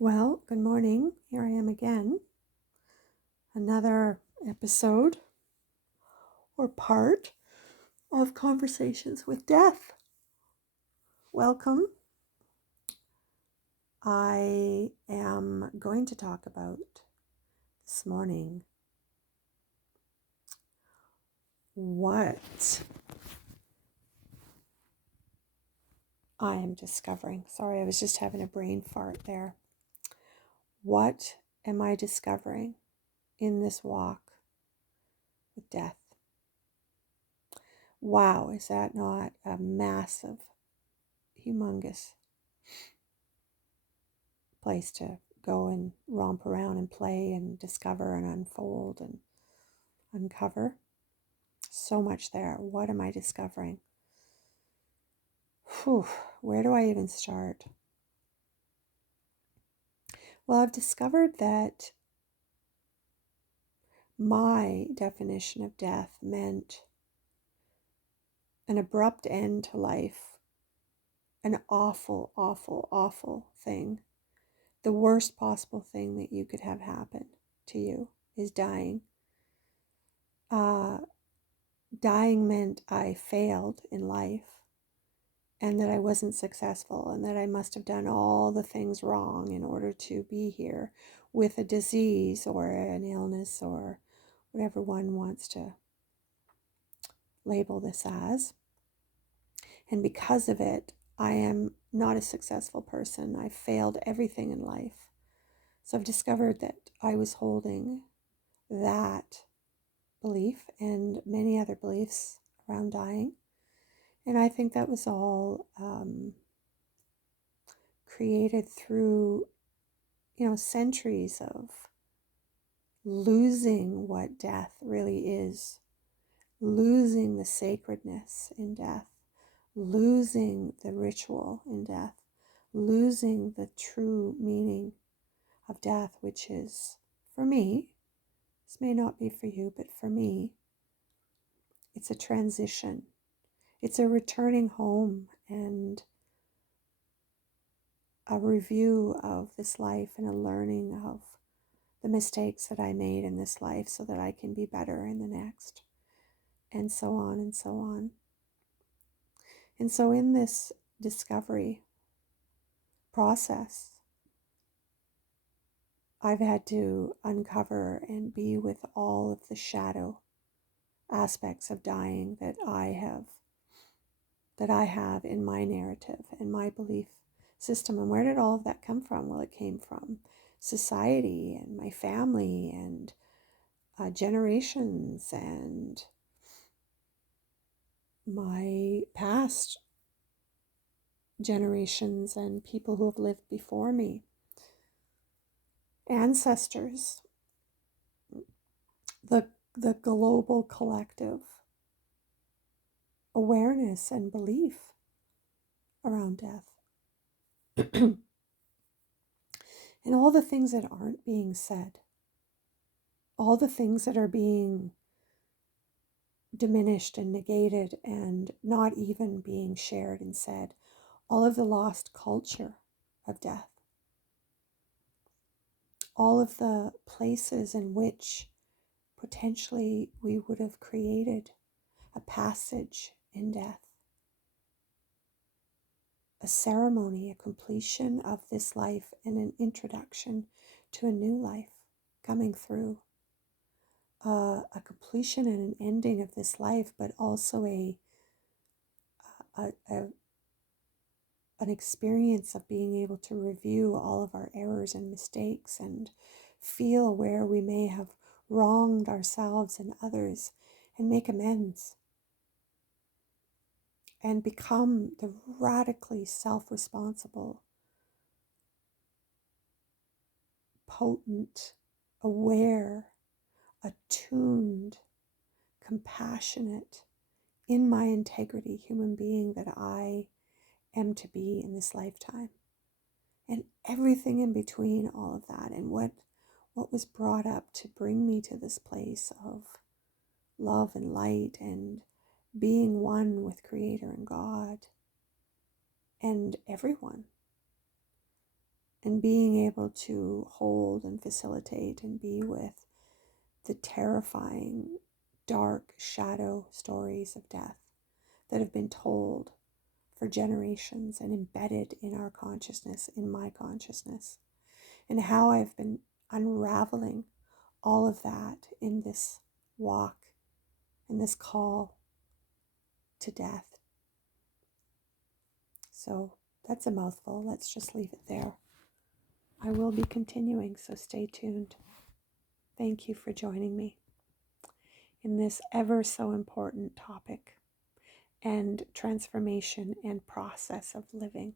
Well, good morning. Here I am again. Another episode or part of Conversations with Death. Welcome. I am going to talk about this morning what I am discovering. Sorry, I was just having a brain fart there. What am I discovering in this walk with death? Wow, is that not a massive, humongous place to go and romp around and play and discover and unfold and uncover? So much there. What am I discovering? Whew, where do I even start? Well, I've discovered that my definition of death meant an abrupt end to life, an awful, awful, awful thing. The worst possible thing that you could have happen to you is dying. Dying meant I failed in life and that I wasn't successful and that I must have done all the things wrong in order to be here with a disease or an illness or whatever one wants to label this as. And because of it, I am not a successful person. I failed everything in life. So I've discovered that I was holding that belief and many other beliefs around dying. And I think that was all created through, centuries of losing what death really is, losing the sacredness in death, losing the ritual in death, losing the true meaning of death, which is, for me, this may not be for you, but for me, it's a transition. It's a returning home and a review of this life and a learning of the mistakes that I made in this life so that I can be better in the next, and so on and so on. And so in this discovery process, I've had to uncover and be with all of the shadow aspects of dying that I have in my narrative and my belief system. And where did all of that come from? Well, it came from society and my family and generations and my past generations and people who have lived before me, ancestors, the global collective awareness and belief around death. And all the things that aren't being said, all the things that are being diminished and negated and not even being shared and said, all of the lost culture of death, all of the places in which potentially we would have created a passage in death, a ceremony, a completion of this life and an introduction to a new life coming through, a completion and an ending of this life, but also an experience of being able to review all of our errors and mistakes and feel where we may have wronged ourselves and others and make amends and become the radically self-responsible, potent, aware, attuned, compassionate, in my integrity human being that I am to be in this lifetime. And everything in between all of that, and what was brought up to bring me to this place of love and light and being one with Creator and God and everyone. and being able to hold and facilitate and be with the terrifying, dark shadow stories of death that have been told for generations and embedded in our consciousness, in my consciousness, and how I've been unraveling all of that in this walk, in this call to death. So that's a mouthful. Let's just leave it there. I will be continuing, so stay tuned. Thank you for joining me in this ever so important topic and transformation and process of living.